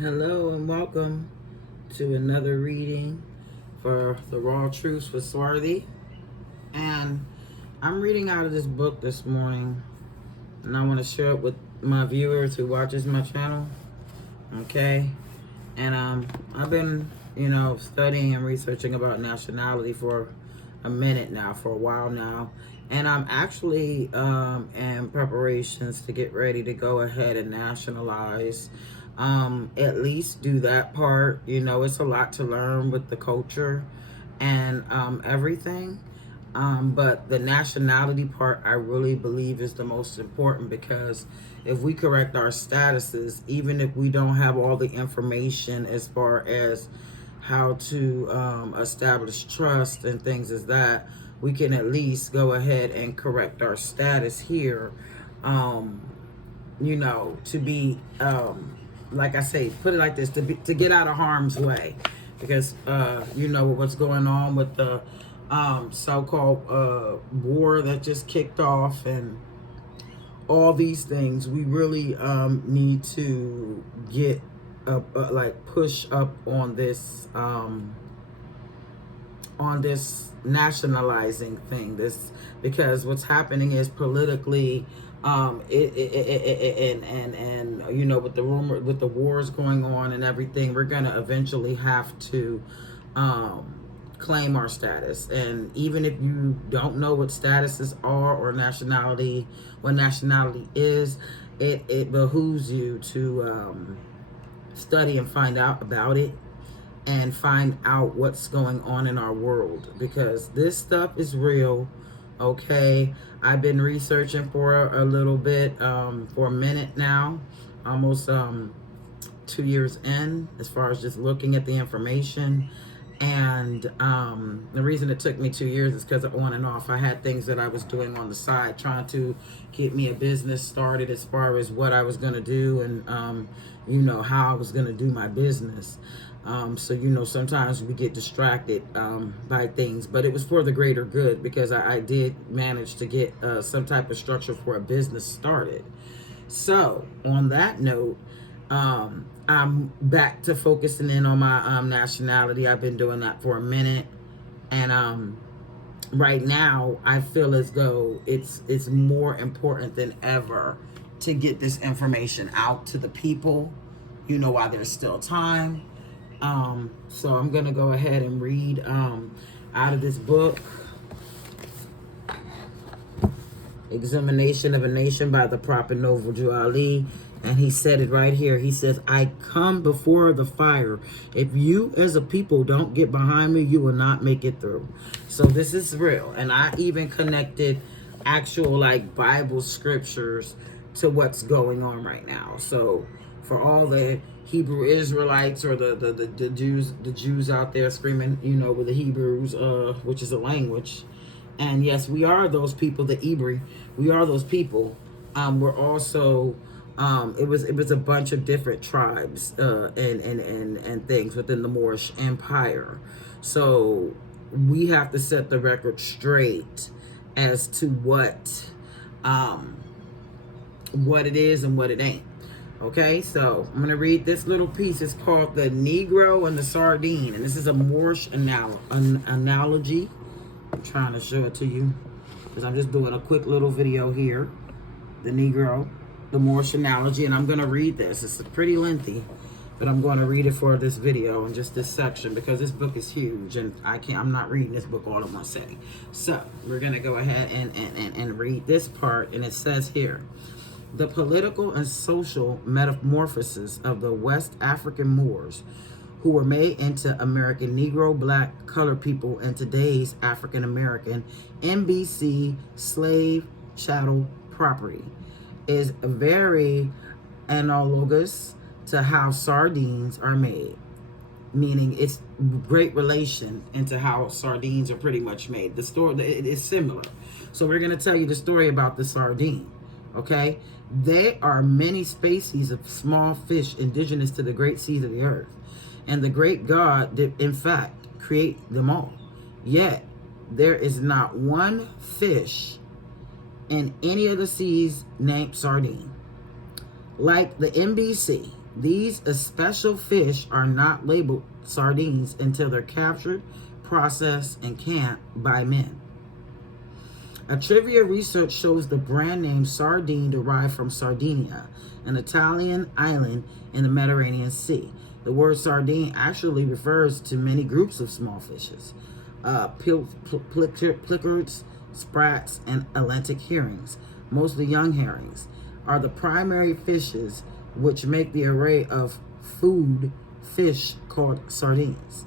Hello and welcome to another reading for the Raw Truths with Swarthy. And I'm reading out of this book this morning, and I want to share it with my viewers who watches my channel. Okay, and I've been studying and researching about nationality for a minute now, for a while now, and I'm actually in preparations to get ready to go ahead and nationalize. At least do that part. It's a lot to learn with the culture and everything. But the nationality part, I really believe, is the most important, because if we correct our statuses, even if we don't have all the information as far as how to establish trust and things as that, we can at least go ahead and correct our status here, to be, like I say, put it like this, to get out of harm's way. Because, what's going on with the so-called war that just kicked off, and all these things, we really need to get push up on this nationalizing thing. This, because what's happening is politically, with the rumor, with the wars going on and everything, we're gonna eventually have to claim our status. And even if you don't know what statuses are, or nationality, what nationality is, it behooves you to study and find out about it, and find out what's going on in our world, because this stuff is real. Okay, I've been researching for a little bit, for a minute now, almost 2 years in, as far as just looking at the information. And the reason it took me 2 years is because, on and off, I had things that I was doing on the side, trying to get me a business started, as far as what I was going to do, and how I was going to do my business. So sometimes we get distracted by things, but it was for the greater good, because I did manage to get some type of structure for a business started. So on that note, I'm back to focusing in on my nationality. I've been doing that for a minute, and right now I feel as though it's more important than ever to get this information out to the people, while there's still time. So I'm gonna go ahead and read out of this book, Exhumation of a Nation, by the Prophet Noble Ali. And he said it right here. He says, I come before the fire. If you as a people don't get behind me, you will not make it through. So this is real. And I even connected actual Bible scriptures to what's going on right now. So for all the Hebrew Israelites, or the Jews out there screaming, with the Hebrews, which is a language. And yes, we are those people, the Ibri. We are those people. We're also, it was a bunch of different tribes and things within the Moorish Empire. So we have to set the record straight as to what it is and what it ain't. Okay, so I'm going to read this little piece. It's called The Negro and the Sardine. And this is a Moorish analogy. I'm trying to show it to you, because I'm just doing a quick little video here. The Negro, the Moorish analogy. And I'm going to read this. It's pretty lengthy, but I'm going to read it for this video and just this section, because this book is huge, and I'm not reading this book all in one setting. So we're going to go ahead and read this part. And it says here, the political and social metamorphosis of the West African Moors, who were made into American Negro, black, colored people, and today's African American NBC slave chattel property, is very analogous to how sardines are made. Meaning it's great relation into how sardines are pretty much made. The story, it is similar. So we're going to tell you the story about the sardine. Okay, there are many species of small fish indigenous to the great seas of the earth, and the great God did in fact create them all. Yet there is not one fish in any of the seas named sardine. Like the NBC, These special fish are not labeled sardines until they're captured, processed, and canned by men. A trivia research shows the brand name sardine derived from Sardinia, an Italian island in the Mediterranean Sea. The word sardine actually refers to many groups of small fishes. Plicards, sprats, and Atlantic herrings, mostly young herrings, are the primary fishes which make the array of food fish called sardines.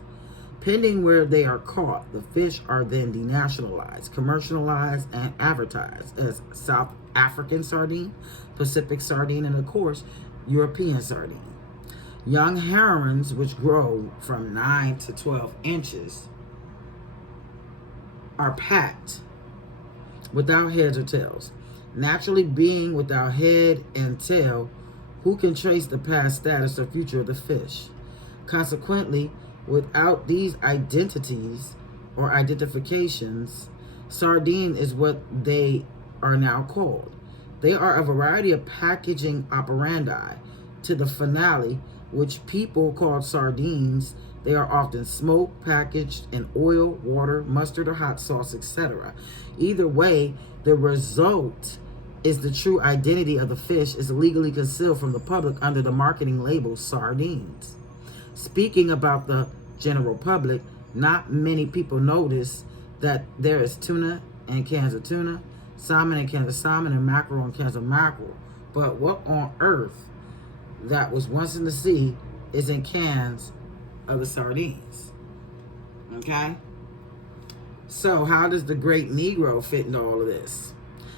Pending where they are caught, the fish are then denationalized, commercialized, and advertised as South African sardine, Pacific sardine, and of course, European sardine. Young herons, which grow from 9 to 12 inches, are packed without heads or tails. Naturally, being without head and tail, who can trace the past status or future of the fish? Consequently, without these identities or identifications, sardine is what they are now called. They are a variety of packaging operandi to the finale, which people call sardines. They are often smoked, packaged in oil, water, mustard, or hot sauce, etc. Either way, the result is the true identity of the fish is legally concealed from the public under the marketing label sardines. Speaking about the general public, not many people notice that there is tuna and cans of tuna, salmon and cans of salmon, and mackerel and cans of mackerel. But what on earth that was once in the sea is in cans of the sardines? Okay? So how does the great Negro fit into all of this?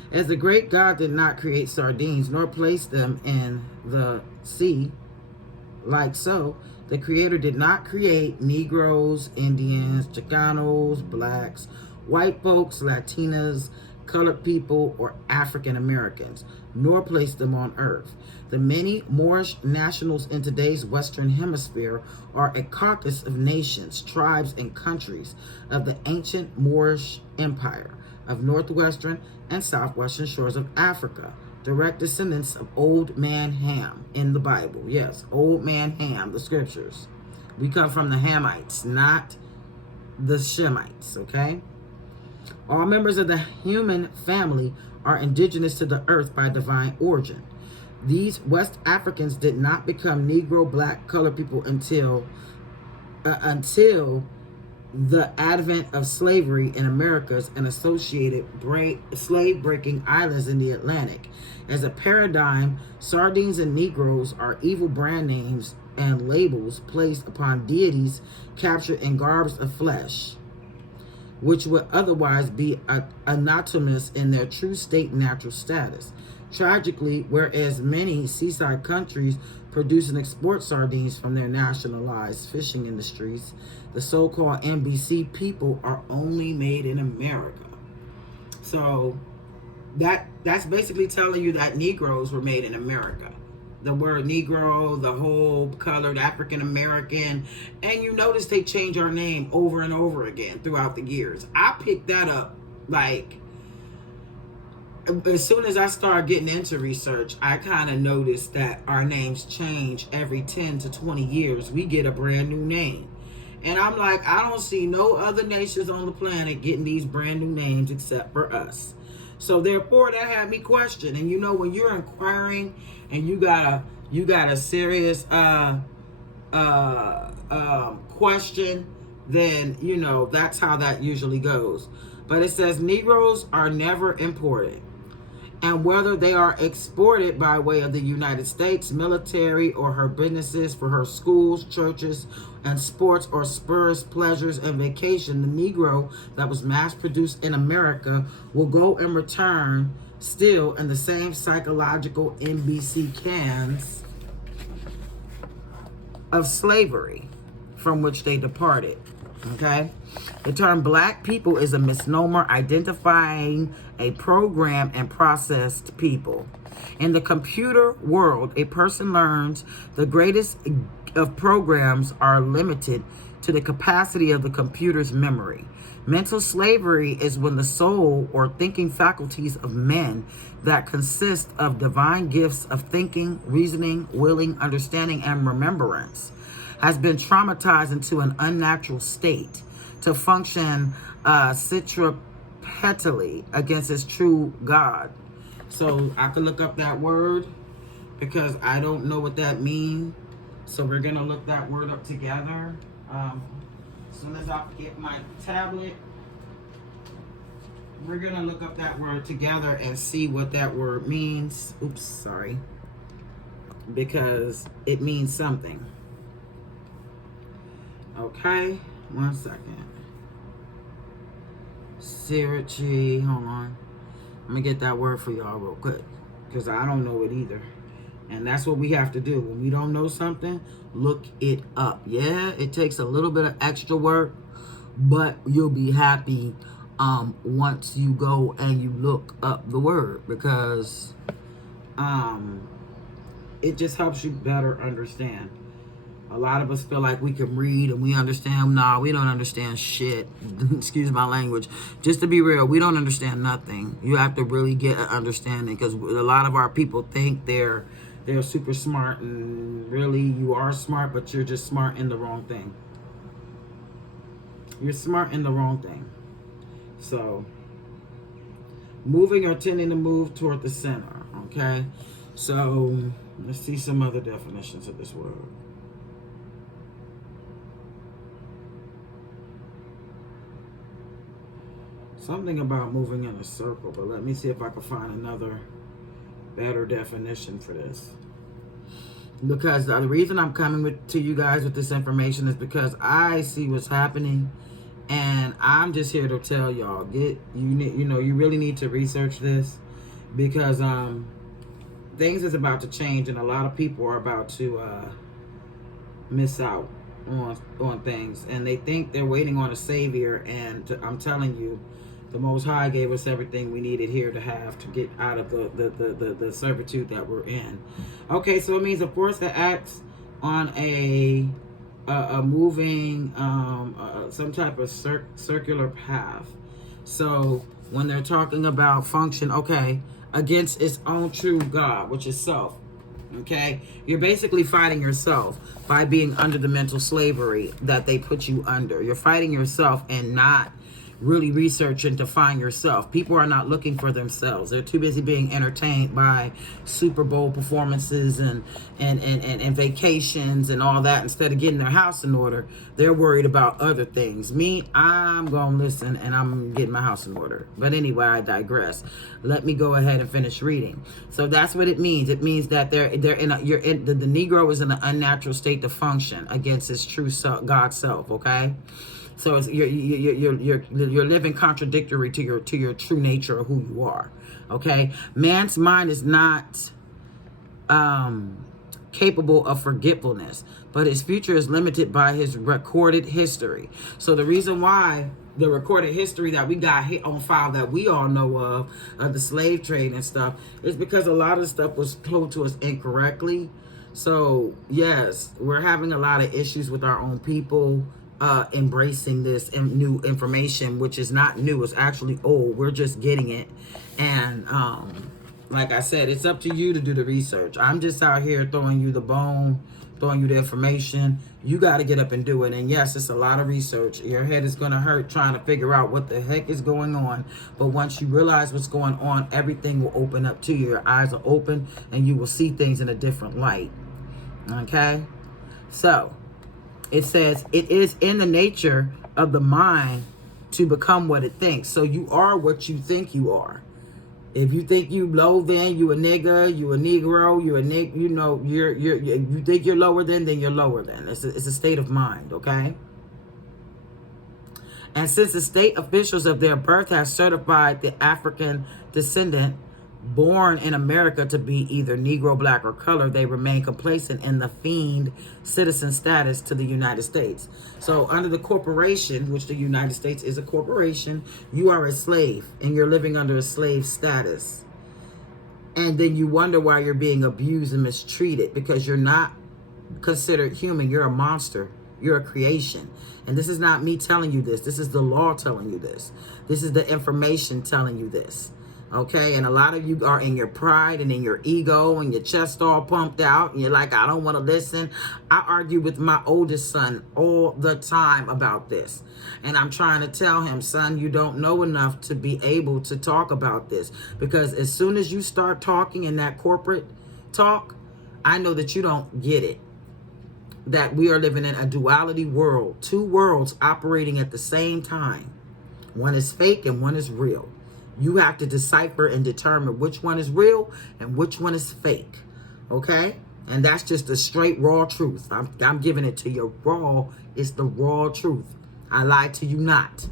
As the great God did not create sardines nor place them in the sea, like so, the Creator did not create Negroes, Indians, Chicanos, blacks, white folks, Latinas, colored people, or African Americans, nor place them on earth. The many Moorish nationals in today's Western Hemisphere are a caucus of nations, tribes, and countries of the ancient Moorish Empire of northwestern and southwestern shores of Africa, direct descendants of Old Man Ham in the Bible. Yes, Old Man Ham, the scriptures. We come from the Hamites, not the Shemites, okay? All members of the human family are indigenous to the earth by divine origin. These West Africans did not become Negro, black, colored people until the advent of slavery in Americas and associated slave-breaking islands in the Atlantic. As a paradigm, sardines and Negroes are evil brand names and labels placed upon deities captured in garbs of flesh, which would otherwise be anatomous in their true state natural status. Tragically, whereas many seaside countries produce and export sardines from their nationalized fishing industries, the so-called NBC people are only made in America. So that's basically telling you that Negroes were made in America. The word Negro, the whole colored African American, and you notice they change our name over and over again throughout the years. I picked that up like as soon as I started getting into research. I kind of noticed that our names change every 10 to 20 years. We get a brand new name. And I'm like, I don't see no other nations on the planet getting these brand new names except for us. So therefore, that had me question. And you know, when you're inquiring and you got a serious question, then you know that's how that usually goes. But it says Negroes are never imported, and whether they are exported by way of the United States military or her businesses for her schools, churches, and sports, or spurs, pleasures, and vacation, the Negro that was mass produced in America will go and return still in the same psychological NBC cans of slavery from which they departed. Okay? The term black people is a misnomer identifying a programmed and processed people. In the computer world, a person learns the greatest of programs are limited to the capacity of the computer's memory. Mental slavery is when the soul or thinking faculties of men that consist of divine gifts of thinking, reasoning, willing, understanding, and remembrance has been traumatized into an unnatural state to function centripetally against its true God. So I could look up that word because I don't know what that means. So we're going to look that word up together. As soon as I get my tablet, we're going to look up that word together and see what that word means. Oops, sorry. Because it means something. Okay, 1 second. Syracuse, hold on. I'm going to get that word for y'all real quick. Because I don't know it either. And that's what we have to do. When we don't know something, look it up. Yeah, it takes a little bit of extra work, but you'll be happy once you go and you look up the word, because it just helps you better understand. A lot of us feel like we can read and we understand. Nah, we don't understand shit. Excuse my language. Just to be real, we don't understand nothing. You have to really get an understanding, because a lot of our people think they're super smart, and really you are smart, but you're just smart in the wrong thing. You're smart in the wrong thing. So, moving or tending to move toward the center, okay? So, let's see some other definitions of this word. Something about moving in a circle, but let me see if I can find another better definition for this. Because the reason I'm coming to you guys with this information is because I see what's happening, and I'm just here to tell y'all, you really need to research this, because things is about to change, and a lot of people are about to miss out on things, and they think they're waiting on a savior. And I'm telling you, the Most High gave us everything we needed here to have to get out of the servitude that we're in. Okay, so it means a force that acts on a moving, some type of circular path. So when they're talking about function, okay, against its own true God, which is self. Okay, you're basically fighting yourself by being under the mental slavery that they put you under. You're fighting yourself and not really researching to find yourself. People are not looking for themselves. They're too busy being entertained by Super Bowl performances and vacations and all that. Instead of getting their house in order, they're worried about other things. Me, I'm gonna listen and I'm getting my house in order. But anyway, I digress. Let me go ahead and finish reading. So that's what it means. It means that the Negro is in an unnatural state to function against his true self, God self. Okay. So it's, you're living contradictory to your true nature of who you are. Okay, man's mind is not capable of forgetfulness, but his future is limited by his recorded history. So the reason why the recorded history that we got hit on file that we all know of the slave trade and stuff, is because a lot of stuff was told to us incorrectly. So yes, we're having a lot of issues with our own people embracing this new information, which is not new, it's actually old. We're just getting it. And like I said, it's up to you to do the research. I'm just out here throwing you the bone, throwing you the information. You got to get up and do it. And yes, it's a lot of research. Your head is going to hurt trying to figure out what the heck is going on. But once you realize what's going on, everything will open up to you. Your eyes are open and you will see things in a different light. Okay? So it says it is in the nature of the mind to become what it thinks. So you are what you think you are. If you think you low, then you a nigga, you a Negro, you a you think you're lower than, then you're lower than. It's a state of mind, okay? And since the state officials of their birth have certified the African descendant born in America to be either Negro, black, or color, they remain complacent in the fiend citizen status to the United States. So under the corporation, which the United States is a corporation, you are a slave and you're living under a slave status. And then you wonder why you're being abused and mistreated, because you're not considered human. You're a monster. You're a creation. And this is not me telling you this. This is the law telling you this. This is the information telling you this. Okay, and a lot of you are in your pride and in your ego and your chest all pumped out and you're like, I don't want to listen. I argue with my oldest son all the time about this. And I'm trying to tell him, son, you don't know enough to be able to talk about this. Because as soon as you start talking in that corporate talk, I know that you don't get it. That we are living in a duality world, two worlds operating at the same time. One is fake and one is real. You have to decipher and determine which one is real and which one is fake. Okay? And that's just the straight raw truth. I'm giving it to you raw. It's the raw truth. I lied to you not.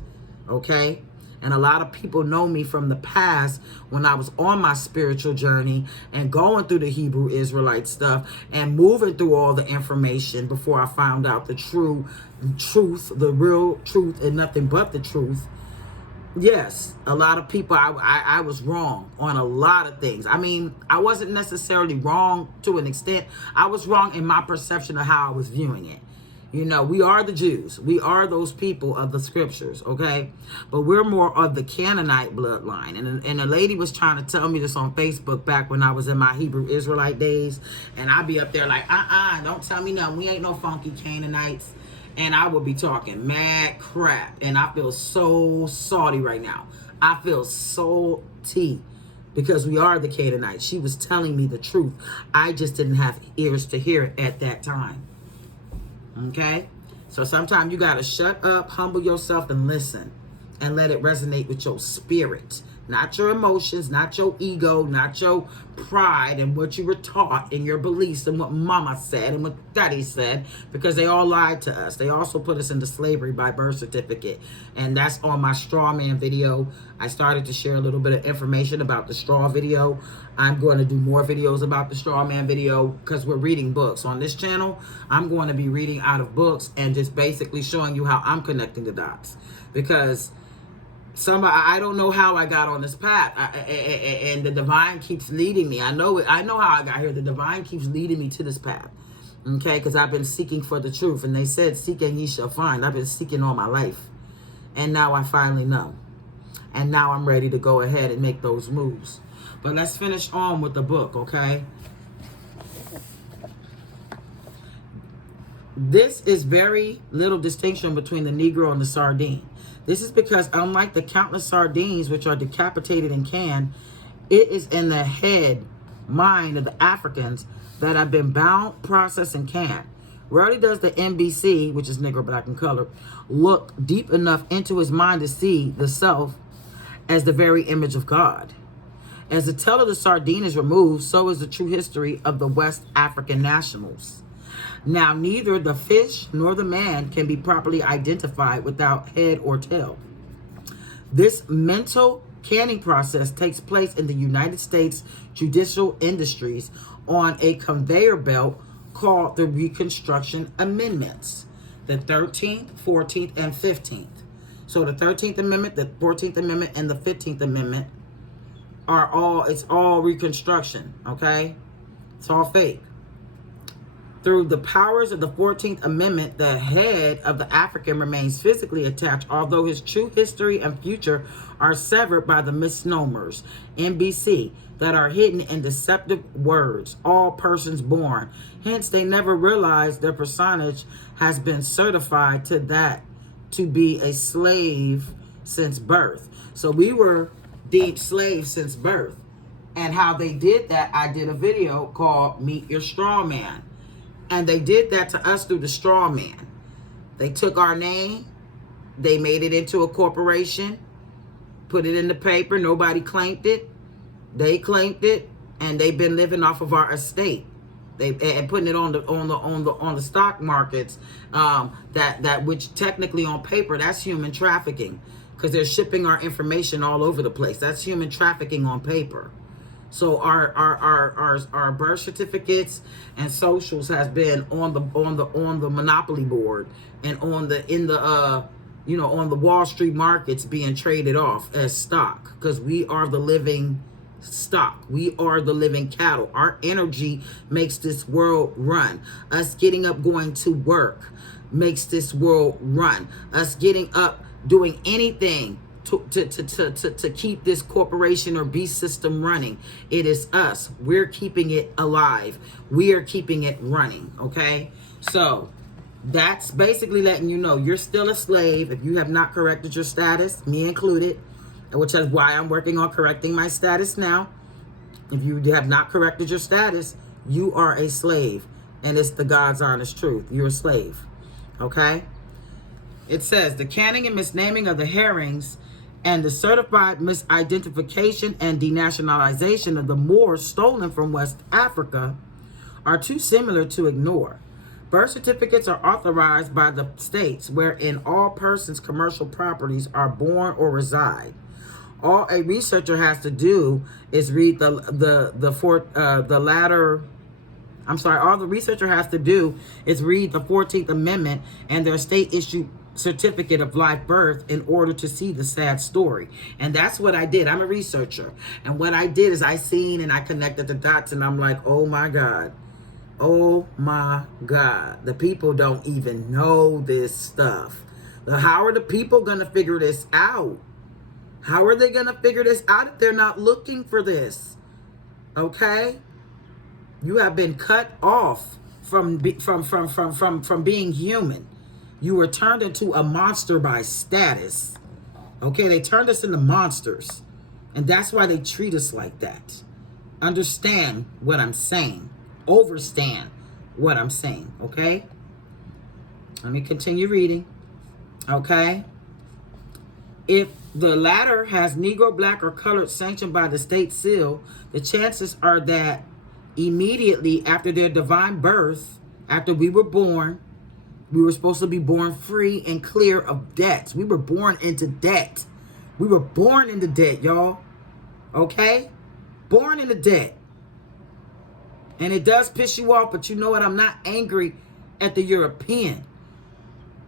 Okay? And a lot of people know me from the past when I was on my spiritual journey and going through the Hebrew Israelite stuff and moving through all the information before I found out the true truth, the real truth and nothing but the truth. Yes, a lot of people, I was wrong on a lot of things. I mean, I wasn't necessarily wrong to an extent. I was wrong in my perception of how I was viewing it. You know, we are the Jews. We are those people of the scriptures, okay? But we're more of the Canaanite bloodline. And a lady was trying to tell me this on Facebook back when I was in my Hebrew Israelite days. And I'd be up there like, don't tell me nothing. We ain't no funky Canaanites. And I would be talking mad crap. And I feel so salty right now. I feel salty because we are the Canaanites. She was telling me the truth. I just didn't have ears to hear it at that time. Okay? So sometimes you got to shut up, humble yourself, and listen. And let it resonate with your spirit. Not your emotions, not your ego, not your pride and what you were taught and your beliefs and what mama said and what daddy said, because they all lied to us. They also put us into slavery by birth certificate. And that's on my straw man video. I started to share a little bit of information about the straw video. I'm going to do more videos about the straw man video because we're reading books. On this channel, I'm going to be reading out of books and just basically showing you how I'm connecting the dots. Because I don't know how I got on this path, and the divine keeps leading me. I know how I got here. The divine keeps leading me to this path, okay? Because I've been seeking for the truth, and they said, "Seek and ye shall find." I've been seeking all my life, and now I finally know, and now I'm ready to go ahead and make those moves. But let's finish on with the book, okay? This is very little distinction between the Negro and the Sardine. This is because unlike the countless sardines which are decapitated and canned, it is in the head, mind of the Africans that have been bound, processed, and canned. Rarely does the NBC, which is Negro, Black, and Color, look deep enough into his mind to see the self as the very image of God. As the tail of the sardine is removed, so is the true history of the West African nationals. Now, neither the fish nor the man can be properly identified without head or tail. This mental canning process takes place in the United States judicial industries on a conveyor belt called the Reconstruction Amendments, the 13th, 14th, and 15th. So the 13th Amendment, the 14th Amendment, and the 15th Amendment it's all Reconstruction, okay? It's all fake. Through the powers of the 14th Amendment, the head of the African remains physically attached, although his true history and future are severed by the misnomers, NBC, that are hidden in deceptive words, all persons born. Hence, they never realize their personage has been certified to be a slave since birth. So we were deemed slaves since birth. And how they did that, I did a video called Meet Your Straw Man. And they did that to us through the straw man. They took our name, they made it into a corporation, put it in the paper, nobody claimed it. They claimed it, and they've been living off of our estate. And putting it on the stock markets, that which technically on paper that's human trafficking, because they're shipping our information all over the place. That's human trafficking on paper. So our birth certificates and socials has been on the monopoly board and on the Wall Street markets being traded off as stock, because we are the living stock. We are the living cattle. Our energy makes this world run. Us getting up, going to work, makes this world run. Us getting up, doing anything to keep this corporation or beast system running. It is us. We're keeping it alive. We are keeping it running, okay? So that's basically letting you know you're still a slave if you have not corrected your status, me included, which is why I'm working on correcting my status now. If you have not corrected your status, you are a slave, and it's the God's honest truth. You're a slave, okay? It says, the canning and misnaming of the herrings and the certified misidentification and denationalization of the Moors stolen from West Africa are too similar to ignore. Birth certificates are authorized by the states wherein all persons' commercial properties are born or reside. All a researcher has to do is read all the researcher has to do is read the 14th Amendment and their state-issued certificate of live birth in order to see the sad story. And that's what I did. I'm a researcher. And what I did is I seen and I connected the dots, and I'm like, oh my God. Oh my God. The people don't even know this stuff. How are the people going to figure this out? How are they going to figure this out if they're not looking for this? Okay? You have been cut off from being human. You were turned into a monster by status. Okay, they turned us into monsters. And that's why they treat us like that. Understand what I'm saying. Overstand what I'm saying, okay? Let me continue reading. Okay? If the latter has Negro, Black, or colored sanctioned by the state seal, the chances are that immediately after their divine birth, after we were born, we were supposed to be born free and clear of debts. We were born into debt. We were born into debt, y'all. Okay? Born into debt. And it does piss you off, but you know what? I'm not angry at the European.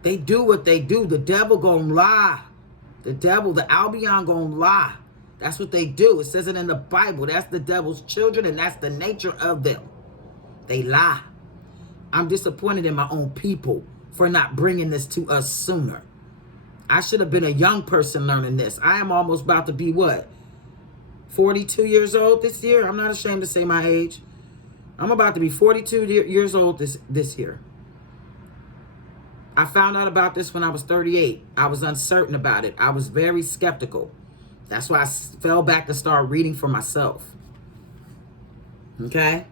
They do what they do. The devil gonna lie. The devil, the Albion gonna lie. That's what they do. It says it in the Bible. That's the devil's children, and that's the nature of them. They lie. I'm disappointed in my own people for not bringing this to us sooner. I should have been a young person learning this. I am almost about to be what? 42 years old this year? I'm not ashamed to say my age. I'm about to be 42 years old this year. I found out about this when I was 38. I was uncertain about it. I was very skeptical. That's why I fell back to start reading for myself. Okay?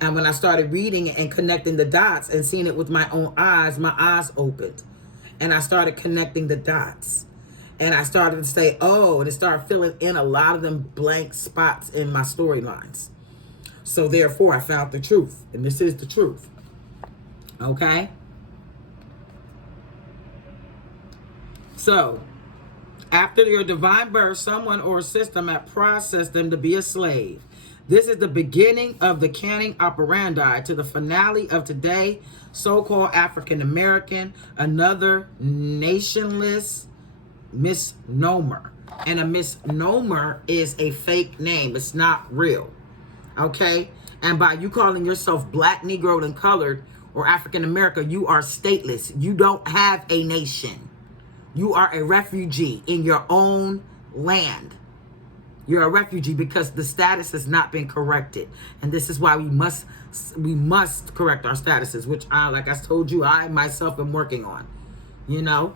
And when I started reading and connecting the dots and seeing it with my own eyes, my eyes opened. And I started connecting the dots. And I started to say, oh, and it started filling in a lot of them blank spots in my storylines. So therefore, I found the truth. And this is the truth. Okay? So, after your divine birth, someone or a system had processed them to be a slave. This is the beginning of the canning operandi to the finale of today, so-called African American, another nationless misnomer. And a misnomer is a fake name. It's not real. Okay? And by you calling yourself Black, Negro, and colored, or African American, you are stateless. You don't have a nation. You are a refugee in your own land. You're a refugee because the status has not been corrected. And this is why we must correct our statuses, which like I told you, I myself am working on, you know,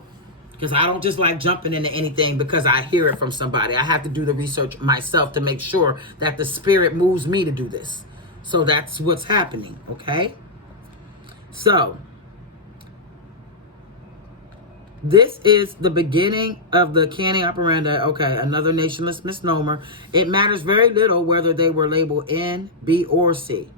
because I don't just like jumping into anything because I hear it from somebody. I have to do the research myself to make sure that the spirit moves me to do this. So that's what's happening. Okay. So this is the beginning of the canning operandi. Okay, another nationless misnomer. It matters very little whether they were labeled N, B, or C,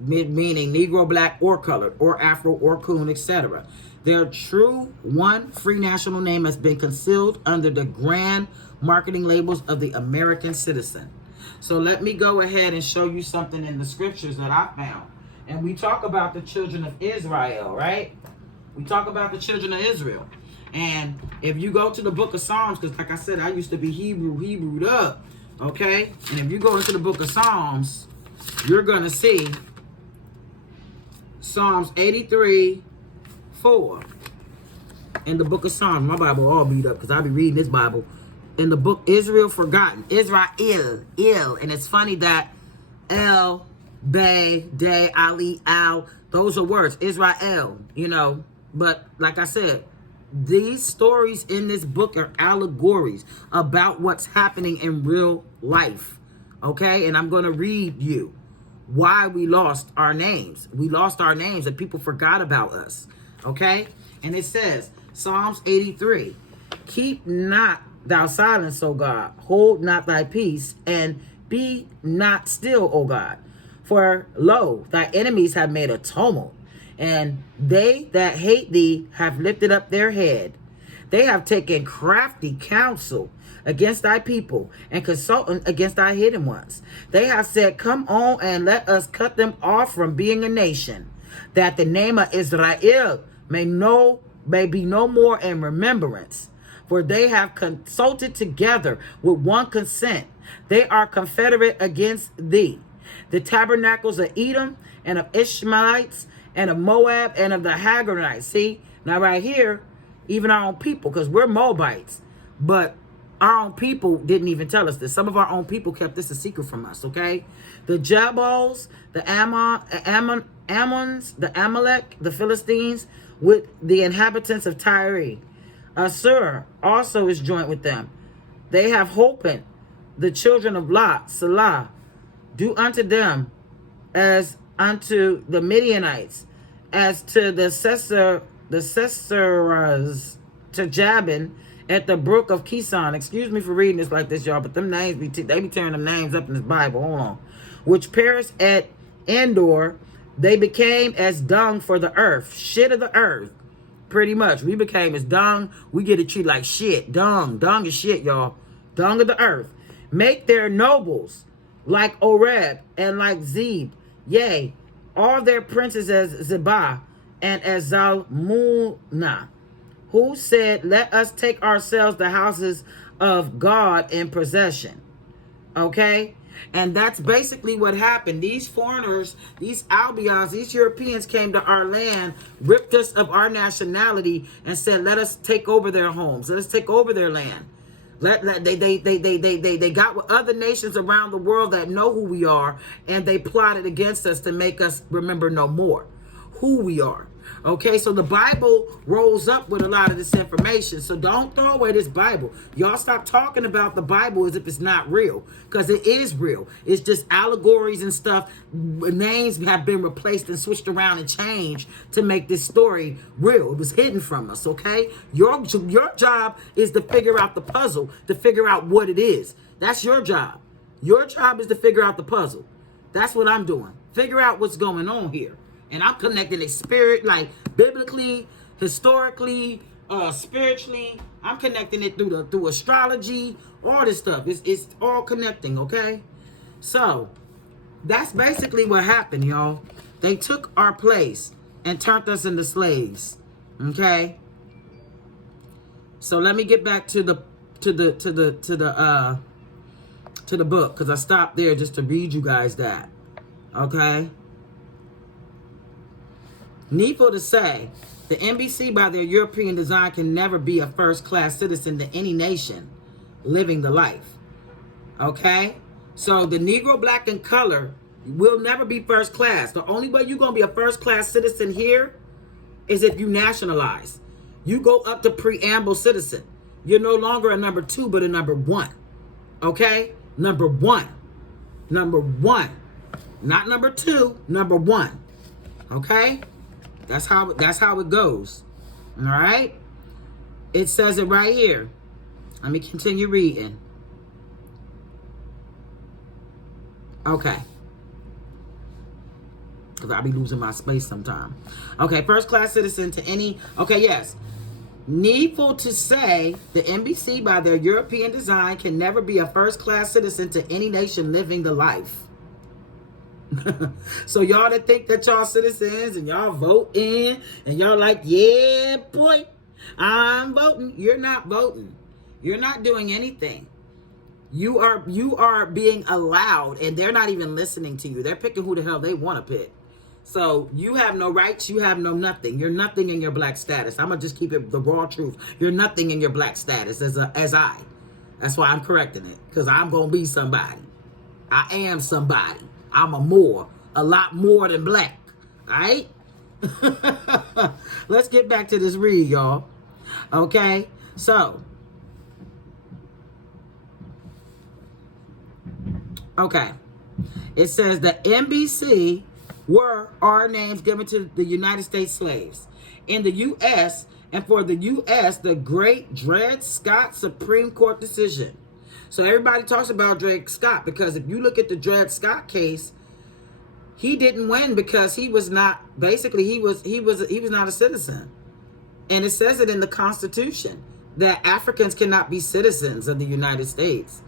meaning Negro, Black, or colored, or Afro, or Coon, etc. Their true one free national name has been concealed under the grand marketing labels of the American citizen. So let me go ahead and show you something in the scriptures that I found. And we talk about the children of Israel, right? We talk about the children of Israel. And if you go to the book of Psalms, because like I said, I used to be Hebrewed up, okay? And if you go into the book of Psalms, you're going to see Psalms 83, 4 in the book of Psalms. My Bible all beat up because I be reading this Bible. In the book Israel Forgotten. Israel. And it's funny that El, Bay, Day, Ali, Al, those are words. Israel, you know. But like I said, these stories in this book are allegories about what's happening in real life. Okay? And I'm going to read you why we lost our names. We lost our names and people forgot about us. Okay? And it says, Psalms 83, keep not thou silence, O God. Hold not thy peace, and be not still, O God. For lo, thy enemies have made a tumult, and they that hate thee have lifted up their head. They have taken crafty counsel against thy people, and consulting against thy hidden ones. They have said, come on, and let us cut them off from being a nation, that the name of Israel may be no more in remembrance. For they have consulted together with one consent. They are confederate against thee. The tabernacles of Edom and of Ishmaelites and of Moab and of the Hagarites. See, now right here, even our own people, because we're Moabites, but our own people didn't even tell us this. Some of our own people kept this a secret from us, okay? The Jabals, the Ammons, the Amalek, the Philistines, with the inhabitants of Tyre. Assur also is joined with them. They have holpen the children of Lot, Salah. Do unto them as unto the Midianites, as to the Sisera's to Jabin at the brook of Kison. Excuse me for reading this like this, y'all, but them names they be tearing them names up in this Bible. Hold on. Which perished at Endor, they became as dung for the earth, shit of the earth. Pretty much. We became as dung. We get it treated like shit. Dung. Dung is shit, y'all. Dung of the earth. Make their nobles like Oreb and like Zeb. Yea, all their princes as Zebah and as Zalmunna, who said, let us take ourselves the houses of God in possession. Okay? And that's basically what happened. These foreigners, these Albions, these Europeans came to our land, ripped us of our nationality, and said, let us take over their homes. Let us take over their land. They got with other nations around the world that know who we are, and they plotted against us to make us remember no more who we are. Okay, so the Bible rolls up with a lot of this information. So don't throw away this Bible. Y'all stop talking about the Bible as if it's not real, because it is real. It's just allegories and stuff. Names have been replaced and switched around and changed to make this story real. It was hidden from us, okay? Your job is to figure out the puzzle, to figure out what it is. That's your job. Your job is to figure out the puzzle. That's what I'm doing. Figure out what's going on here. And I'm connecting it spirit, like biblically, historically, spiritually. I'm connecting it through astrology, all this stuff. It's all connecting, okay? So that's basically what happened, y'all. They took our place and turned us into slaves. Okay? So let me get back to the book, because I stopped there just to read you guys that. Okay? Needful to say, the NBC by their European design can never be a first-class citizen to any nation living the life. Okay? So the Negro, black, and color will never be first class. The only way you're going to be a first-class citizen here is if you nationalize. You go up to preamble citizen. You're no longer a number 2, but a number 1. Okay? Number 1. Number 1. Not number 2, number 1. Okay? That's how it goes. All right? It says it right here. Let me continue reading. Okay. Because I'll be losing my space sometime. Okay, first class citizen to any... Okay, yes. Needful to say, the NBC by their European design can never be a first class citizen to any nation living the life. So y'all that think that y'all citizens and y'all vote in and y'all like, yeah, boy, I'm voting. You're not voting. You're not doing anything. You are being allowed, and they're not even listening to you. They're picking who the hell they want to pick. So you have no rights, you have no nothing. You're nothing in your black status. I'm gonna just keep it the raw truth. You're nothing in your black status as I. That's why I'm correcting it, because I'm gonna be somebody. I am somebody. I'm a lot more than black. All right? Let's get back to this read, y'all. Okay? So, okay. It says the NBC are names given to the United States slaves. In the U.S., and for the U.S., the great Dred Scott Supreme Court decision. So everybody talks about Dred Scott, because if you look at the Dred Scott case, he didn't win because he was not, basically he was not a citizen. And it says it in the Constitution that Africans cannot be citizens of the United States,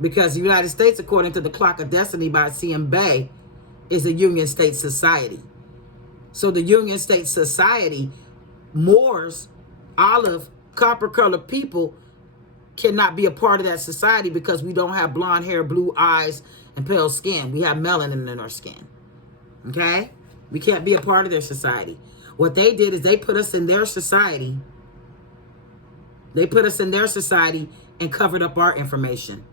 because the United States, according to the Clock of Destiny by C.M. Bay, is a Union State society. So the Union State society, Moors, olive, copper-colored people cannot be a part of that society because we don't have blonde hair, blue eyes, and pale skin. We have melanin in our skin. Okay? We can't be a part of their society. What they did is they put us in their society. They put us in their society and covered up our information,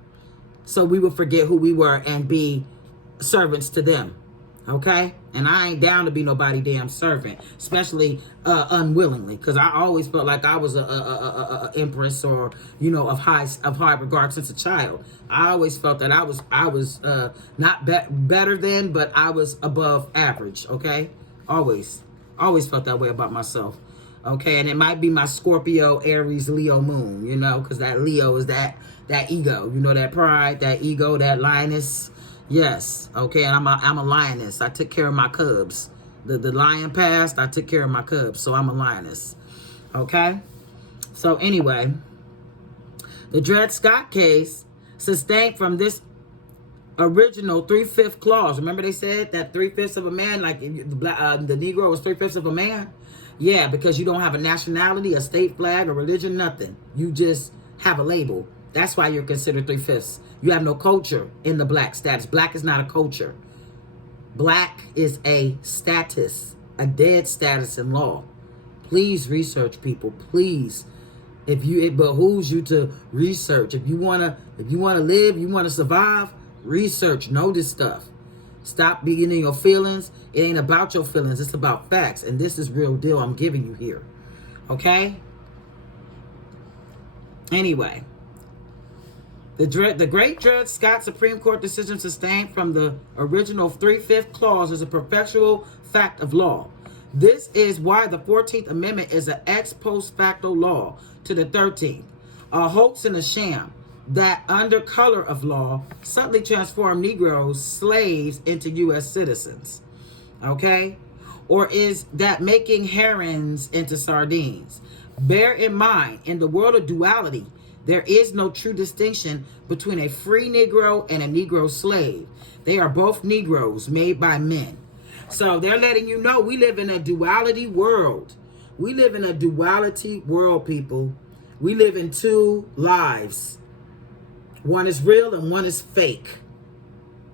so we would forget who we were and be servants to them. Okay? And I ain't down to be nobody damn servant, especially unwillingly, because I always felt like I was a empress, or of high regard since a child. I always felt that I was not better than, but I was above average. Okay? Always felt that way about myself. Okay? And it might be my Scorpio, Aries, Leo moon, because that Leo is that ego, that pride, that ego, that lioness. Yes, okay, and I'm a lioness. I took care of my cubs. The lion passed, I took care of my cubs, so I'm a lioness. Okay? So anyway, the Dred Scott case sustained from this original 3/5 clause. Remember they said that 3/5 of a man, like the Negro was 3/5 of a man? Yeah, because you don't have a nationality, a state flag, a religion, nothing. You just have a label. That's why you're considered 3/5. You have no culture in the black status. Black is not a culture. Black is a status, a dead status in law. Please research, people. Please, it behooves you to research. If you wanna live, you wanna survive, research. Know this stuff. Stop being in your feelings. It ain't about your feelings. It's about facts, and this is real deal I'm giving you here. Okay. Anyway. The great Dred Scott Supreme Court decision sustained from the original 3/5 clause is a perpetual fact of law. This is why the 14th Amendment is an ex post facto law to the 13th, a hoax and a sham that, under color of law, subtly transformed Negroes, slaves, into U.S. citizens. Okay? Or is that making herons into sardines? Bear in mind, in the world of duality, there is no true distinction between a free Negro and a Negro slave. They are both Negroes made by men. So they're letting you know we live in a duality world. We live in a duality world, people. We live in two lives. One is real and one is fake.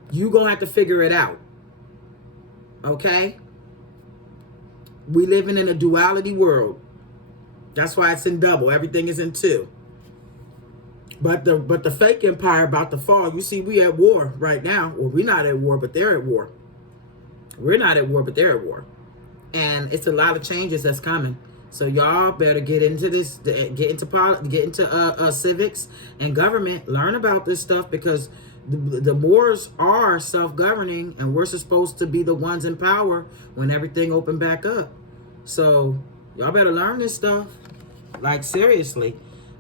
You're going to have to figure it out. Okay? We living in a duality world. That's why it's in double. Everything is in two. But the fake empire about to fall. You see, we at war right now. Well, we're not at war, but they're at war. We're not at war, but they're at war. And it's a lot of changes that's coming. So y'all better get into this, get into civics and government. Learn about this stuff, because the Moors are self-governing, and we're supposed to be the ones in power when everything open back up. So y'all better learn this stuff. Like, seriously.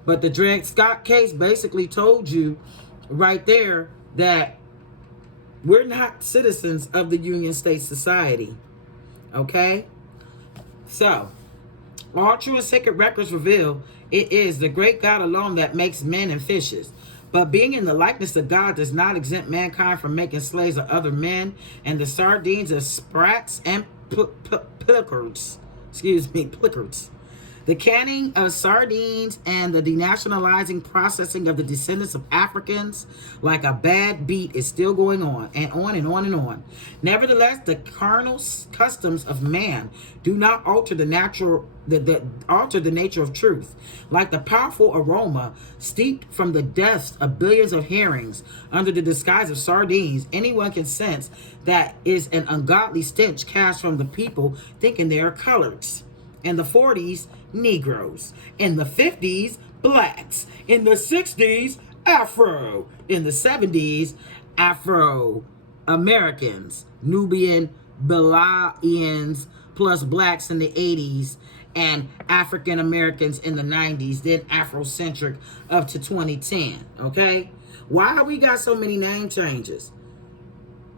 But the Dred Scott case basically told you right there that we're not citizens of the Union State Society. Okay? So, all true and sacred records reveal it is the great God alone that makes men and fishes. But being in the likeness of God does not exempt mankind from making slaves of other men, and the sardines are sprats and plickards. Excuse me, plickards. The canning of sardines and the denationalizing processing of the descendants of Africans like a bad beat is still going on and on and on and on. Nevertheless, the carnal customs of man do not alter alter the nature of truth. Like the powerful aroma steeped from the deaths of billions of herrings under the disguise of sardines, anyone can sense that is an ungodly stench cast from the people thinking they are coloreds. In the 40s, Negroes. In the 50s, blacks. In the 60s, Afro. In the 70s, Afro Americans, Nubian, Bela'ians, plus blacks in the 80s, and African Americans in the 90s, then Afrocentric up to 2010. Okay? Why we got so many name changes?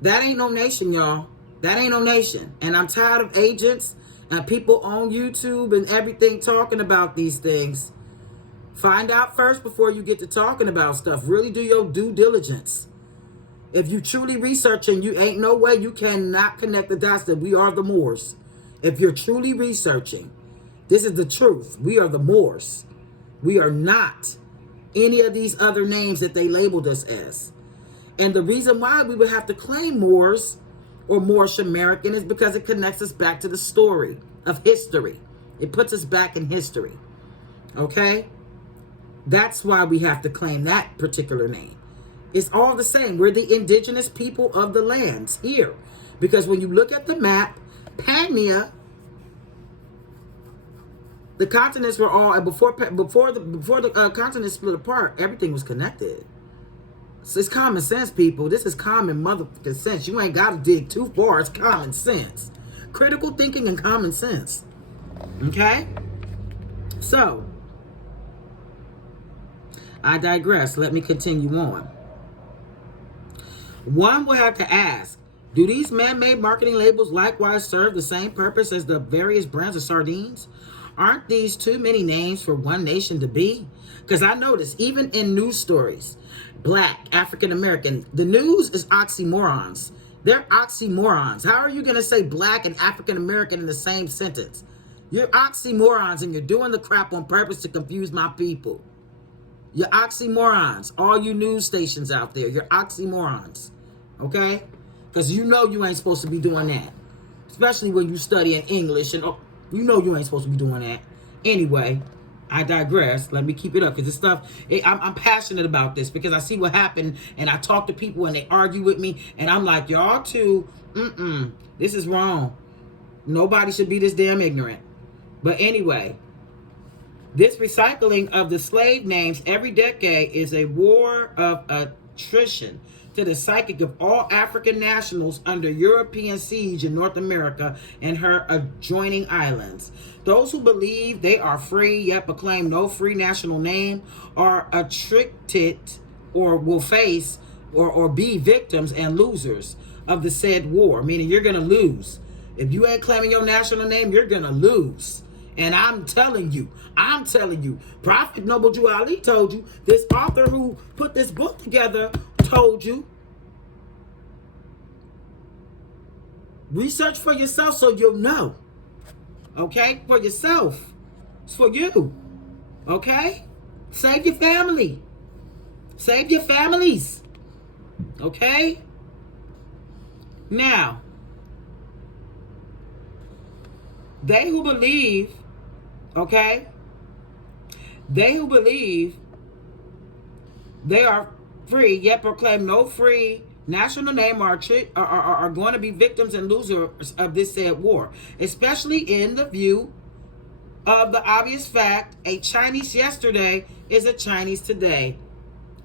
That ain't no nation, y'all. That ain't no nation. And I'm tired of agents and people on YouTube and everything talking about these things. Find out first before you get to talking about stuff. Really do your due diligence. If you truly researching, you ain't no way you cannot connect the dots that we are the Moors. If you're truly researching, this is the truth. We are the Moors. We are not any of these other names that they labeled us as. And the reason why we would have to claim Moors or Moorish American is because it connects us back to the story of history. It puts us back in history. Okay? That's why we have to claim that particular name. It's all the same. We're the indigenous people of the lands here. Because when you look at the map, Pangea, the continents were all, before the continents split apart, everything was connected. So it's common sense, people. This is common motherfucking sense. You ain't got to dig too far. It's common sense. Critical thinking and common sense. Okay? So, I digress. Let me continue on. One will have to ask, do these man-made marketing labels likewise serve the same purpose as the various brands of sardines? Aren't these too many names for one nation to be? Because I notice, even in news stories, Black, African American, the news is oxymorons. They're oxymorons. How are you going to say Black and African American in the same sentence? You're oxymorons and you're doing the crap on purpose to confuse my people. You're oxymorons. All you news stations out there, you're oxymorons. Okay? Because you know you ain't supposed to be doing that. Especially when you study in English and you know you ain't supposed to be doing that. Anyway, I digress. Let me keep it up because this stuff, I'm passionate about this because I see what happened and I talk to people and they argue with me and I'm like, y'all too, this is wrong. Nobody should be this damn ignorant. But anyway, this recycling of the slave names every decade is a war of attrition to the psychic of all African nationals under European siege in North America and her adjoining islands. Those who believe they are free yet proclaim no free national name are attracted or will face or be victims and losers of the said war, meaning you're going to lose. If you ain't claiming your national name, you're going to lose. And I'm telling you, Prophet Noble Jew Ali told you, this author who put this book together told you. Research for yourself so you'll know. Okay? For yourself. It's for you. Okay? Save your family. Save your families. Okay? Now, they who believe, okay? They who believe they are free, yet proclaim no free national name are going to be victims and losers of this said war, especially in the view of the obvious fact a Chinese yesterday is a Chinese today,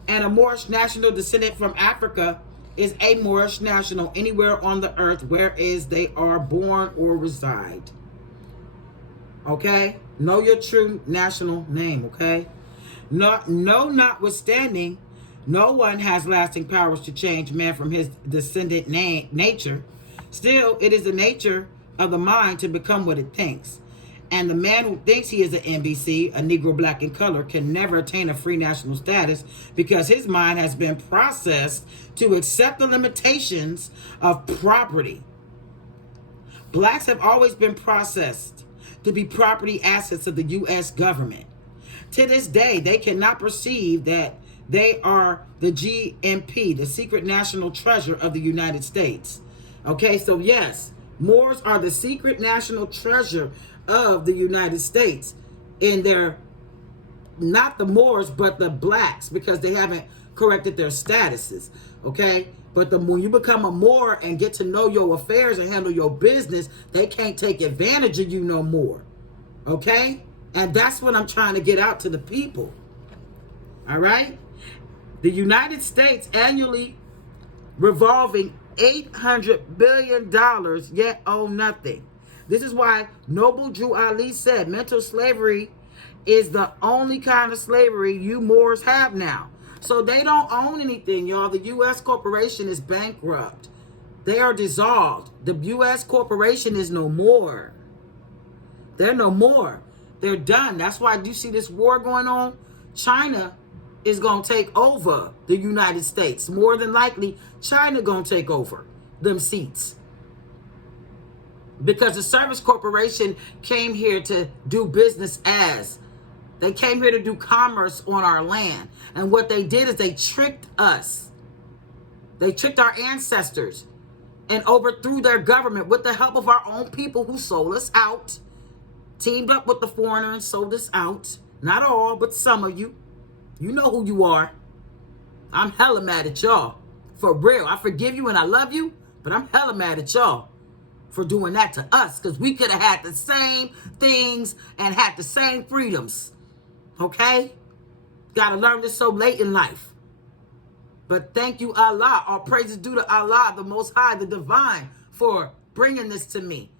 and a Moorish national descendant from Africa is a Moorish national anywhere on the earth whereas they are born or reside. Okay? Know your true national name, okay? Notwithstanding, no one has lasting powers to change man from his descendant nature. Still, it is the nature of the mind to become what it thinks. And the man who thinks he is an NBC, a Negro, black in color, can never attain a free national status because his mind has been processed to accept the limitations of property. Blacks have always been processed to be property assets of the U.S. government. To this day, they cannot perceive that they are the GNP, the secret national treasure of the United States. Okay, so yes, Moors are the secret national treasure of the United States. In their, not the Moors, but the blacks, because they haven't corrected their statuses. Okay, but when you become a Moor and get to know your affairs and handle your business, they can't take advantage of you no more. Okay, and that's what I'm trying to get out to the people. All right, the United States annually revolving $800 billion yet own nothing. This is why Noble Drew Ali said mental slavery is the only kind of slavery you Moors have now. So they don't own anything, y'all. The U.S. corporation is bankrupt. They are dissolved. The U.S. corporation is no more. They're no more. They're done. That's why you see this war going on. China is going to take over the United States. More than likely, China going to take over them seats. Because the Service Corporation came here to do business as. They came here to do commerce on our land. And what they did is they tricked us. They tricked our ancestors and overthrew their government with the help of our own people who sold us out. Teamed up with the foreigner and sold us out. Not all, but some of you. You know who you are. I'm hella mad at y'all. For real. I forgive you and I love you, but I'm hella mad at y'all for doing that to us, because we could have had the same things and had the same freedoms. Okay? Gotta learn this so late in life. But thank you, Allah. All praises due to Allah, the Most High, the Divine, for bringing this to me.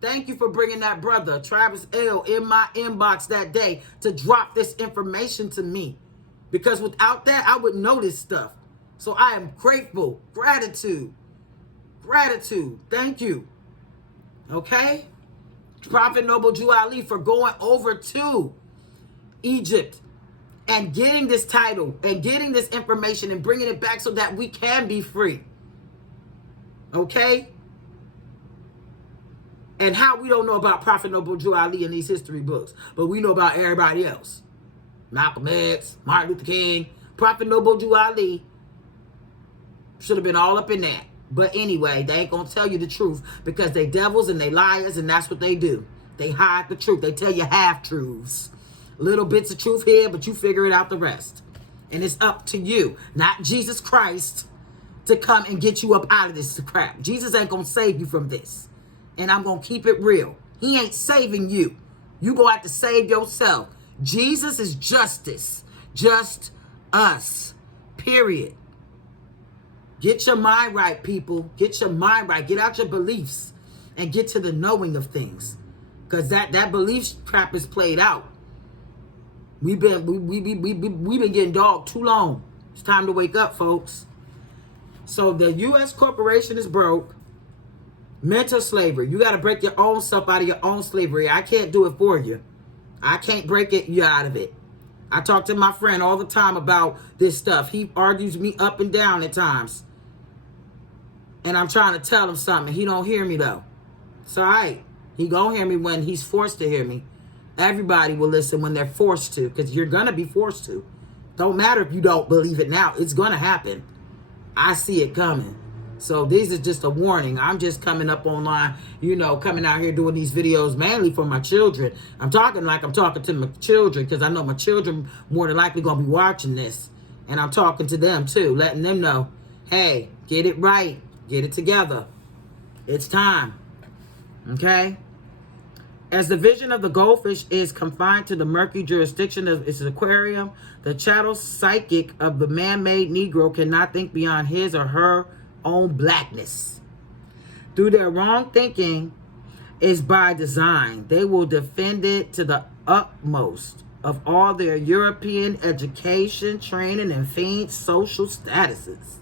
Thank you for bringing that brother, Travis L., in my inbox that day to drop this information to me. Because without that, I wouldn't know this stuff. So I am grateful. Gratitude. Gratitude. Thank you. Okay? Prophet Noble Drew Ali for going over to Egypt and getting this title and getting this information and bringing it back so that we can be free. Okay? And how we don't know about Prophet Noble Drew Ali in these history books, but we know about everybody else. Malcolm X, Martin Luther King, Prophet Noble Drew Ali should have been all up in that. But anyway, they ain't going to tell you the truth because they devils and they liars, and that's what they do. They hide the truth. They tell you half-truths. Little bits of truth here, but you figure it out the rest. And it's up to you, not Jesus Christ, to come and get you up out of this crap. Jesus ain't going to save you from this. And I'm going to keep it real. He ain't saving you. You going to have to save yourself. Jesus is justice. Just us. Period. Get your mind right, people. Get your mind right. Get out your beliefs and get to the knowing of things. Because that belief crap is played out. We've been getting dogged too long. It's time to wake up, folks. So the U.S. corporation is broke. Mental slavery. You got to break your own stuff out of your own slavery. I can't do it for you. I can't break you out of it. I talk to my friend all the time about this stuff. He argues me up and down at times. And I'm trying to tell him something. He don't hear me, though. It's all right. He gonna hear me when he's forced to hear me. Everybody will listen when they're forced to, because you're going to be forced to. Don't matter if you don't believe it now. It's going to happen. I see it coming. So this is just a warning. I'm just coming up online, coming out here doing these videos mainly for my children. I'm talking like I'm talking to my children because I know my children more than likely going to be watching this. And I'm talking to them too, letting them know, hey, get it right. Get it together. It's time. Okay? As the vision of the goldfish is confined to the murky jurisdiction of its aquarium, the chattel psychic of the man-made Negro cannot think beyond his or her own blackness. Through their wrong thinking is by design. They will defend it to the utmost of all their European education, training, and faint social statuses.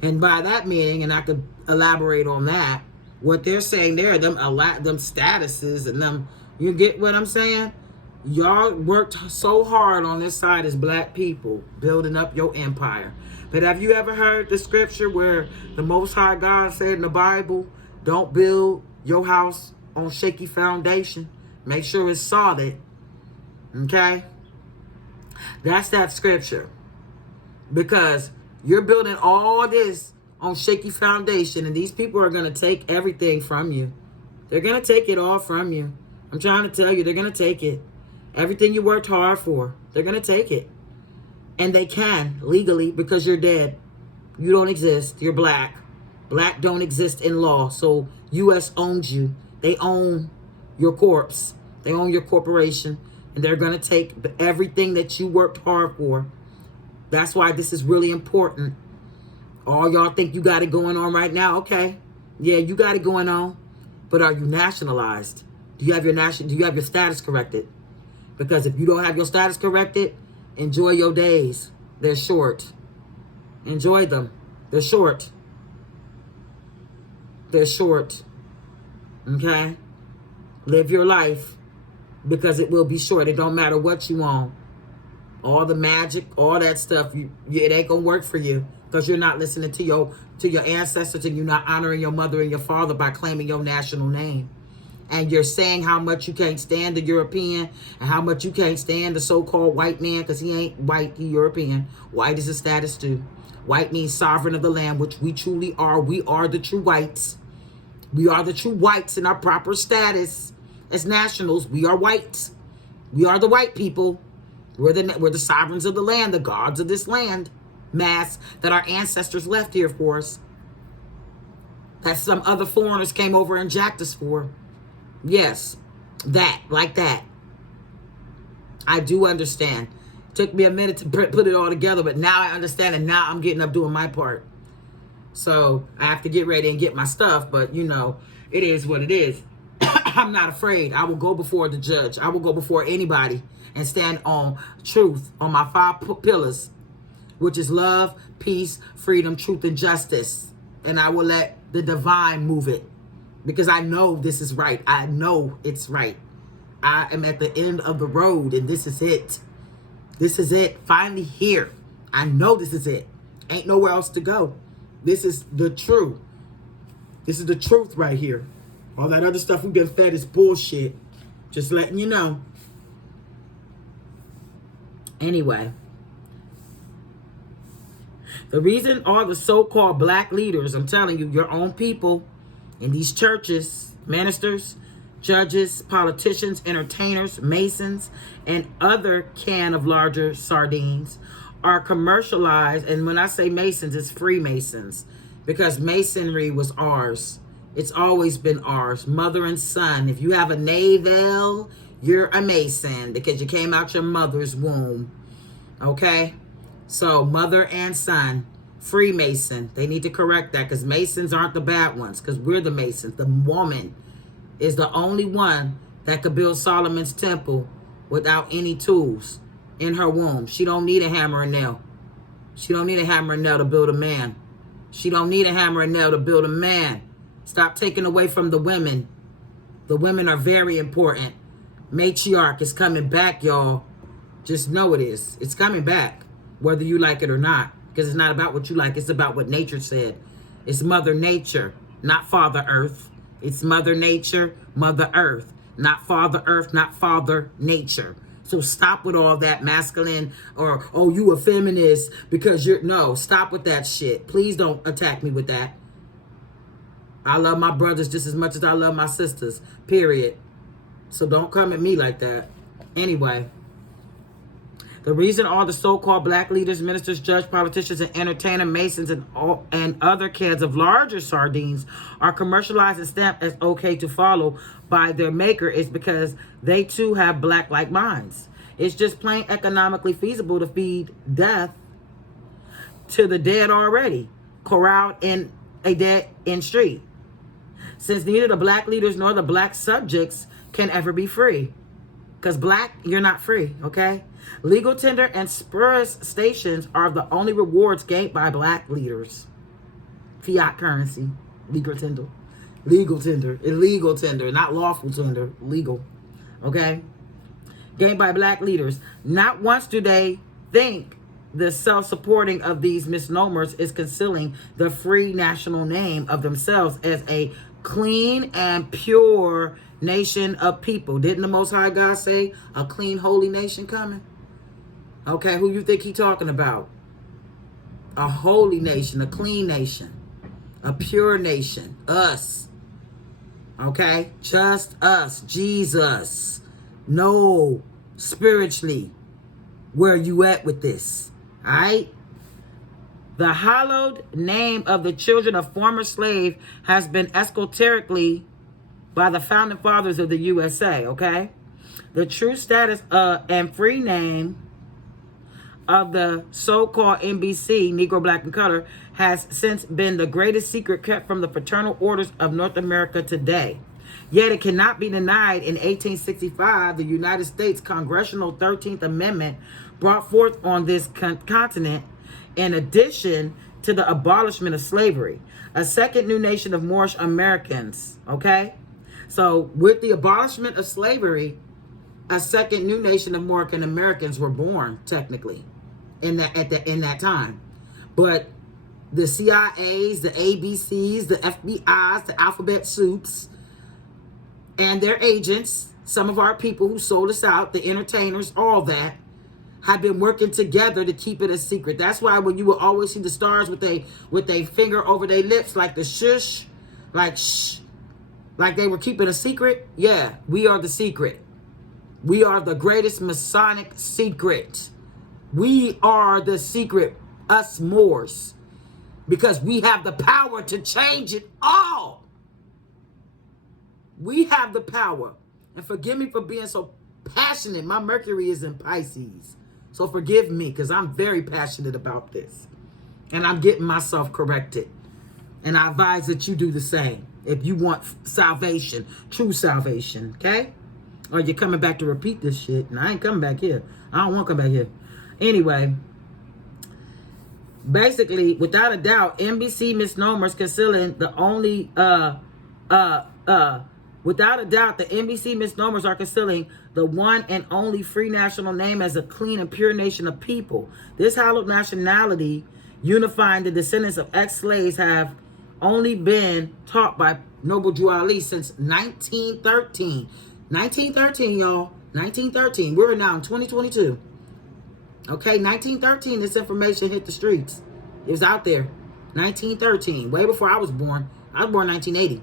And by that meaning, and I could elaborate on that, what they're saying there, them statuses and them, you get what I'm saying? Y'all worked so hard on this side as black people, building up your empire. But have you ever heard the scripture where the Most High God said in the Bible, don't build your house on shaky foundation? Make sure it's solid. Okay? That's that scripture. Because you're building all this on shaky foundation, and these people are going to take everything from you. They're going to take it all from you. I'm trying to tell you, they're going to take it. Everything you worked hard for, they're going to take it. And they can, legally, because you're dead. You don't exist. You're black. Black don't exist in law. So U.S. owns you. They own your corpse. They own your corporation. And they're going to take everything that you worked hard for. That's why this is really important. All y'all think you got it going on right now. Okay. Yeah, you got it going on. But are you nationalized? Do you have your status corrected? Because if you don't have your status corrected, enjoy your days. They're short. Enjoy them. They're short. They're short. Okay? Live your life because it will be short. It don't matter what you own. All the magic, all that stuff, it ain't gonna work for you because you're not listening to your ancestors, and you're not honoring your mother and your father by claiming your national name. And you're saying how much you can't stand the European and how much you can't stand the so-called white man, because he ain't white, he European. White is a status too. White means sovereign of the land, which we truly are. We are the true whites. We are the true whites in our proper status as nationals. We are whites. We are the white people. We're the sovereigns of the land, the gods of this land, mass that our ancestors left here for us, that some other foreigners came over and jacked us for. Yes, like that. I do understand. Took me a minute to put it all together, but now I understand, and now I'm getting up doing my part. So I have to get ready and get my stuff, but it is what it is. I'm not afraid. I will go before the judge. I will go before anybody and stand on truth, on my 5 pillars, which is love, peace, freedom, truth, and justice. And I will let the divine move it because I know this is right. I know it's right. I am at the end of the road, and this is it. This is it. Finally here. I know this is it. Ain't nowhere else to go. This is the truth. This is the truth right here. All that other stuff we've been fed is bullshit. Just letting you know. Anyway. The reason all the so-called black leaders, I'm telling you, your own people in these churches, ministers, judges, politicians, entertainers, masons, and other can of larger sardines are commercialized. And when I say masons, it's Freemasons, because masonry was ours. It's always been ours, mother and son. If you have a navel, you're a mason because you came out your mother's womb. Okay? So mother and son, Freemason. They need to correct that because Masons aren't the bad ones, because we're the Masons. The woman is the only one that could build Solomon's temple without any tools in her womb. She don't need a hammer and nail. She don't need a hammer and nail to build a man. She don't need a hammer and nail to build a man. Stop taking away from the women. The women are very important. Matriarch is coming back, y'all. Just know it is. It's coming back, whether you like it or not. Because it's not about what you like. It's about what nature said. It's Mother Nature, not Father Earth. It's Mother Nature, Mother Earth. Not Father Earth, not Father Nature. So stop with all that masculine or, oh, you a feminist because you're... No, stop with that shit. Please don't attack me with that. I love my brothers just as much as I love my sisters, period. So don't come at me like that. Anyway, the reason all the so-called black leaders, ministers, judges, politicians, and entertainer, masons, and other cans of larger sardines are commercialized and stamped as okay to follow by their maker is because they too have black-like minds. It's just plain economically feasible to feed death to the dead already, corralled in a dead-end street. Since neither the black leaders nor the black subjects can ever be free. Because black, you're not free, okay? Legal tender and spurious stations are the only rewards gained by black leaders. Fiat currency, legal tender, illegal tender, not lawful tender, legal, okay? Gained by black leaders. Not once do they think the self-supporting of these misnomers is concealing the free national name of themselves as a clean and pure nation of people. Didn't the Most High God say a clean, holy nation coming? Okay, who you think he talking about? A holy nation, a clean nation, a pure nation, us. Okay, just us, Jesus. No, spiritually, where you at with this? All right. The hallowed name of the children of former slave has been esoterically by the founding fathers of the USA, okay? The true status and free name of the so-called NBC, Negro, Black, and Color, has since been the greatest secret kept from the fraternal orders of North America today. Yet it cannot be denied in 1865, the United States Congressional 13th Amendment brought forth on this continent, in addition to the abolishment of slavery, a second new nation of Moorish Americans, okay? So with the abolishment of slavery, a second new nation of Moroccan Americans were born, technically, in that time. But the CIAs, the ABCs, the FBIs, the alphabet soups, and their agents, some of our people who sold us out, the entertainers, all that, have been working together to keep it a secret. That's why when you will always see the stars with they finger over their lips, like the shush, like shh, like they were keeping a secret. Yeah, we are the secret. We are the greatest Masonic secret. We are the secret, us Moors, because we have the power to change it all. We have the power. And forgive me for being so passionate. My Mercury is in Pisces. So forgive me, because I'm very passionate about this. And I'm getting myself corrected. And I advise that you do the same if you want salvation, true salvation, okay? Or you're coming back to repeat this shit, and I ain't coming back here. I don't want to come back here. Anyway, basically, without a doubt, NBC misnomers concealing the only, without a doubt, the NBC misnomers are concealing the one and only free national name as a clean and pure nation of people. This hallowed nationality, unifying the descendants of ex-slaves, have only been taught by Noble Drew Ali since 1913. 1913, y'all. 1913. We're now in 2022. Okay, 1913, this information hit the streets. It was out there. 1913, way before I was born. I was born 1980.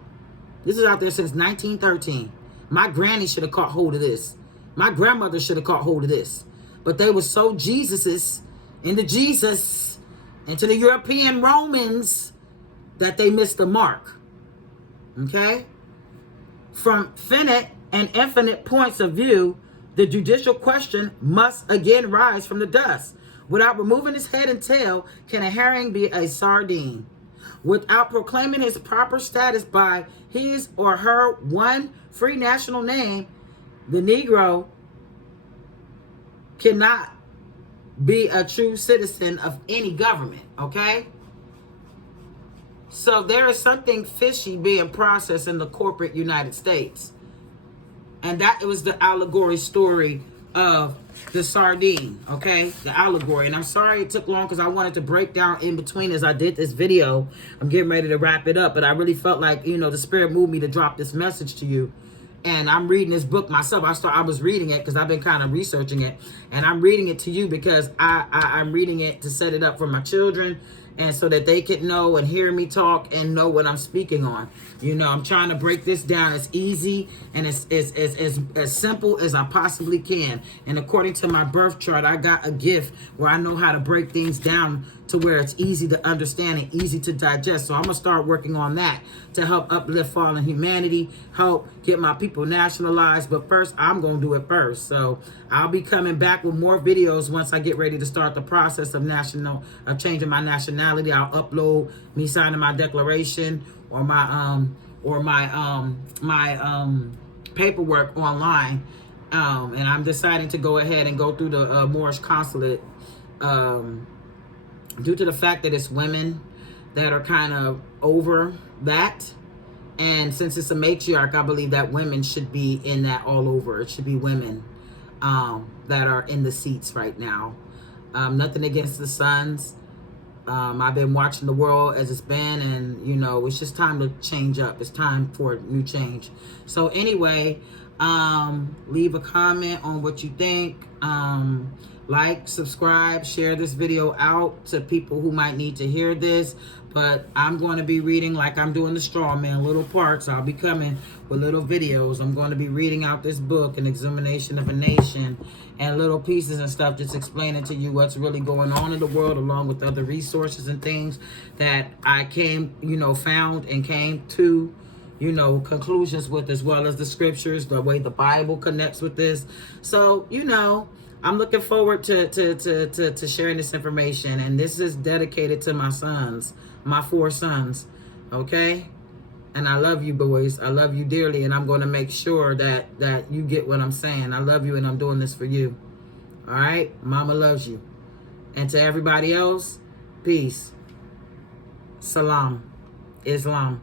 This is out there since 1913. My granny should have caught hold of this. My grandmother should have caught hold of this. But they were so Jesuses into Jesus and to the European Romans that they missed the mark. Okay? From finite and infinite points of view, the judicial question must again rise from the dust. Without removing its head and tail, can a herring be a sardine? Without proclaiming his proper status by his or her one free national name, the Negro cannot be a true citizen of any government, okay? So there is something fishy being processed in the corporate United States. And that was the allegory story of the sardine, okay? The allegory. And I'm sorry it took long because I wanted to break down in between as I did this video. I'm getting ready to wrap it up. But I really felt like, you know, the Spirit moved me to drop this message to you. And I'm reading this book myself. I was reading it because I've been kind of researching it. And I'm reading it to you because I'm reading it to set it up for my children. And so that they can know and hear me talk and know what I'm speaking on. You know, I'm trying to break this down as easy and as simple as I possibly can. And according to my birth chart, I got a gift where I know how to break things down to where it's easy to understand and easy to digest. So I'm going to start working on that to help uplift fallen humanity, help get my people nationalized. But first, I'm going to do it first. So I'll be coming back with more videos once I get ready to start the process of changing my nationality. I'll upload me signing my declaration or my paperwork online. And I'm deciding to go ahead and go through the Moorish consulate due to the fact that it's women that are kind of over that. And since it's a matriarch, I believe that women should be in that all over. It should be women that are in the seats right now. Nothing against the sons. I've been watching the world as it's been, and you know, it's just time to change up. It's time for new change. So anyway, leave a comment on what you think. Like, subscribe, share this video out to people who might need to hear this. But I'm going to be reading, like I'm doing the straw man, little parts. I'll be coming with little videos. I'm going to be reading out this book, An Exhumation of a Nation, and little pieces and stuff, just explaining to you what's really going on in the world, along with other resources and things that I found and came to, conclusions with, as well as the scriptures, the way the Bible connects with this. So, I'm looking forward to sharing this information, and this is dedicated to my sons, my 4 sons, okay? And I love you, boys. I love you dearly, and I'm going to make sure that you get what I'm saying. I love you, and I'm doing this for you, all right? Mama loves you. And to everybody else, peace. Salam. Islam.